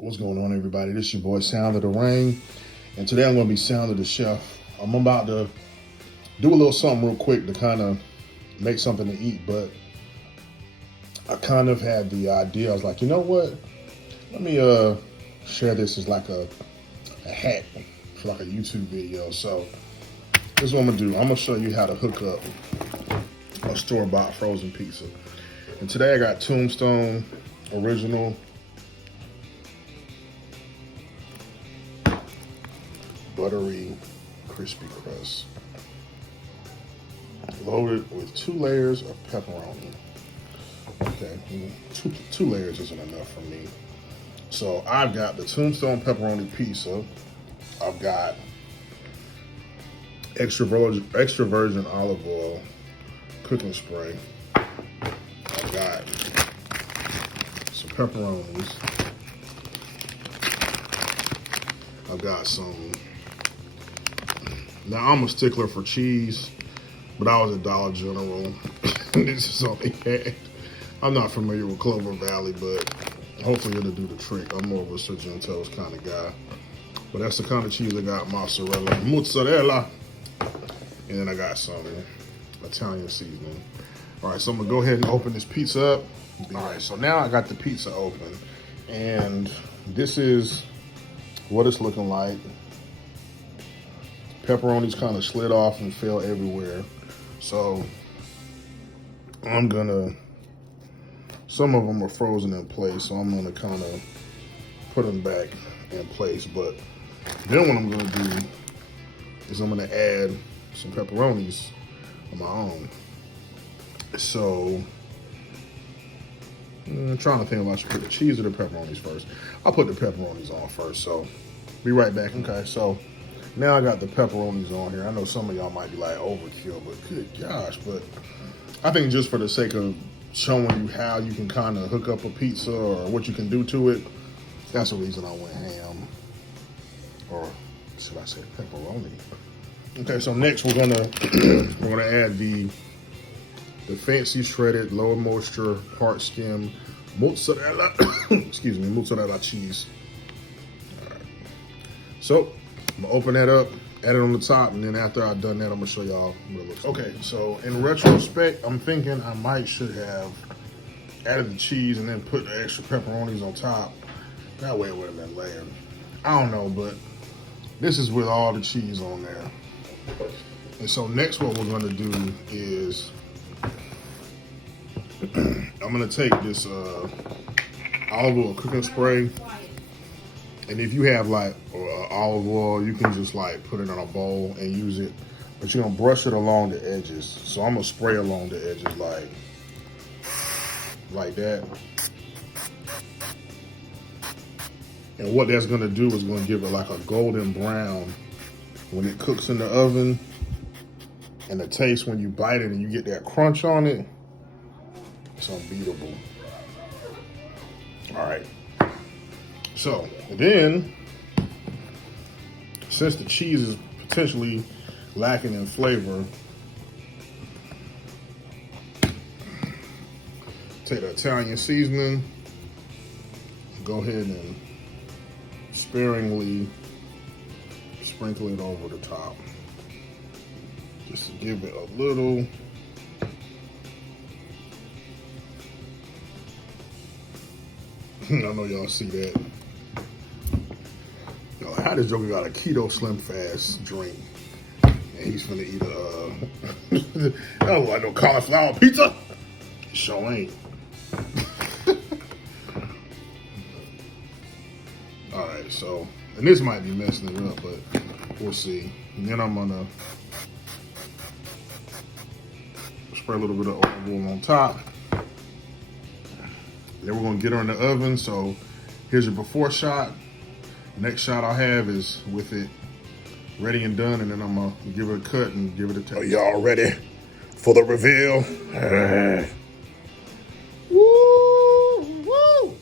What's going on, everybody? This is your boy Sound of the Rain, and today I'm going to be Sound of the Chef. I'm about to do a little something real quick to kind of make something to eat, but I kind of had the idea. I was like, you know what? Let me share this as like a hack for like a YouTube video. So this is what I'm going to do. I'm going to show you how to hook up a store-bought frozen pizza. And today I got Tombstone original buttery crispy crust, loaded with 2 layers of pepperoni. Okay, two layers isn't enough for me. So I've got the Tombstone pepperoni pizza. I've got extra virgin olive oil cooking spray. I've got some pepperonis. I've got some. Now I'm a stickler for cheese, but I was at Dollar General. This is all they had. I'm not familiar with Clover Valley, but hopefully it'll do the trick. I'm more of a Sargento's kind of guy. But that's the kind of cheese I got: mozzarella, and then I got some Italian seasoning. All right, so I'm gonna go ahead and open this pizza up. All right, so now I got the pizza open, and this is what it's looking like. Pepperoni's kind of slid off and fell everywhere. So I'm gonna, some of them are frozen in place, so I'm gonna kind of put them back in place. But then what I'm gonna do is I'm gonna add some pepperonis of my own. So I'm trying to think if I should put the cheese or the pepperonis first. I'll put the pepperonis on first, so be right back. Okay, so now I got the pepperonis on here. I know some of y'all might be like overkill, but good gosh. But I think just for the sake of showing you how you can kind of hook up a pizza or what you can do to it, that's the reason I went ham. Or should I say pepperoni? Okay, so next we're gonna add the fancy shredded low moisture part skim mozzarella excuse me, mozzarella cheese. All right. So I'm gonna open that up, add it on the top, and then after I've done that, I'm gonna show y'all what it looks like. Okay, so in retrospect, I'm thinking I should have added the cheese and then put the extra pepperonis on top. That way it would have been layered. I don't know, but this is with all the cheese on there. And so next what we're gonna do is I'm gonna take this olive oil cooking spray. And if you have like olive oil, you can just like put it in a bowl and use it. But you're gonna brush it along the edges. So I'm gonna spray along the edges like that. And what that's gonna do is gonna give it like a golden brown when it cooks in the oven. And the taste when you bite it and you get that crunch on it, it's unbeatable. All right. So then, since the cheese is potentially lacking in flavor, take the Italian seasoning, go ahead and sparingly sprinkle it over the top, just to give it a little I know y'all see that. How this joker got a keto slim fast drink and he's finna eat that don't look like no cauliflower pizza. It sure ain't. Alright, so, and this might be messing it up, but we'll see. And then I'm gonna spray a little bit of olive oil on top. Then we're gonna get her in the oven. So here's your before shot. Next shot I have is with it ready and done, and then I'm gonna give it a cut and give it a taste. Are y'all ready for the reveal? Woo! Woo!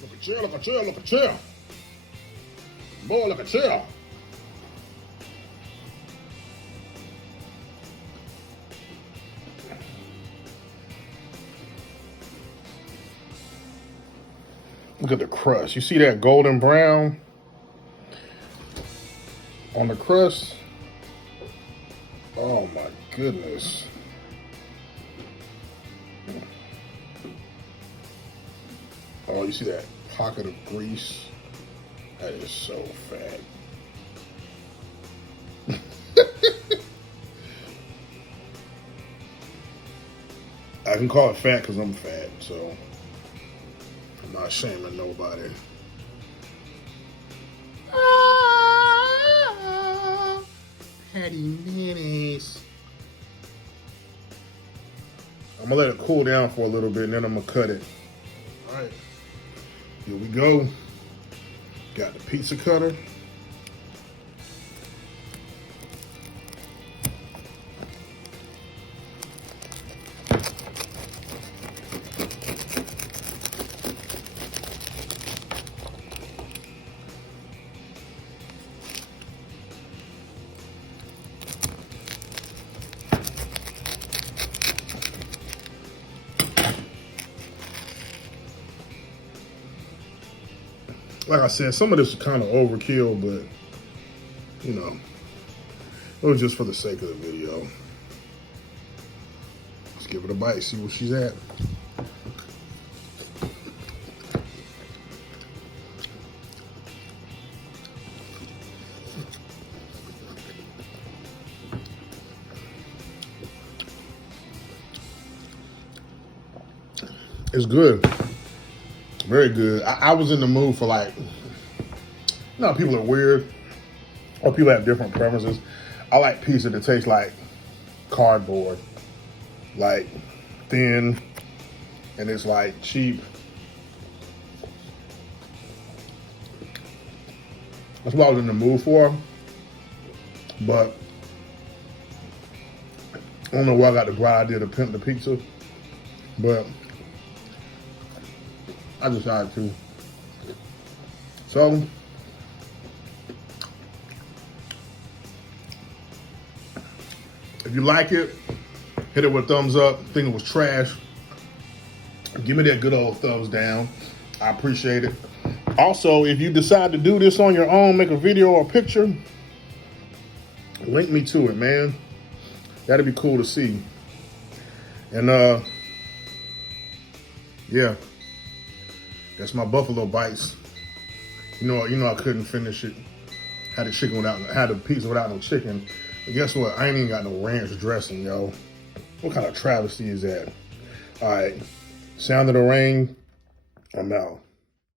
Look at chill, look at chill, look at chill. Boy, look at chill. Look at the crust. You see that golden brown on the crust? Oh my goodness. Oh, you see that pocket of grease? That is so fat. I can call it fat because I'm fat, so I'm not shaming nobody. Patty mayonnaise. I'm gonna let it cool down for a little bit and then I'm gonna cut it. All right, here we go. Got the pizza cutter. Like I said, some of this is kind of overkill, but you know, it was just for the sake of the video. Let's give it a bite, see where she's at. It's good. Very good. I was in the mood for, like, you know, people are weird or people have different preferences. I like pizza that tastes like cardboard, like thin, and it's like cheap. That's what I was in the mood for. But I don't know where I got the bright idea to pimp the pizza, but I decided to. So, if you like it, hit it with a thumbs up. Think it was trash, give me that good old thumbs down. I appreciate it. Also, if you decide to do this on your own, make a video or picture, link me to it, man. That'd be cool to see. And yeah. That's my buffalo bites. You know I couldn't finish it. Had the pizza without no chicken. But guess what? I ain't even got no ranch dressing, yo. What kind of travesty is that? All right, sound of the rain. I'm out.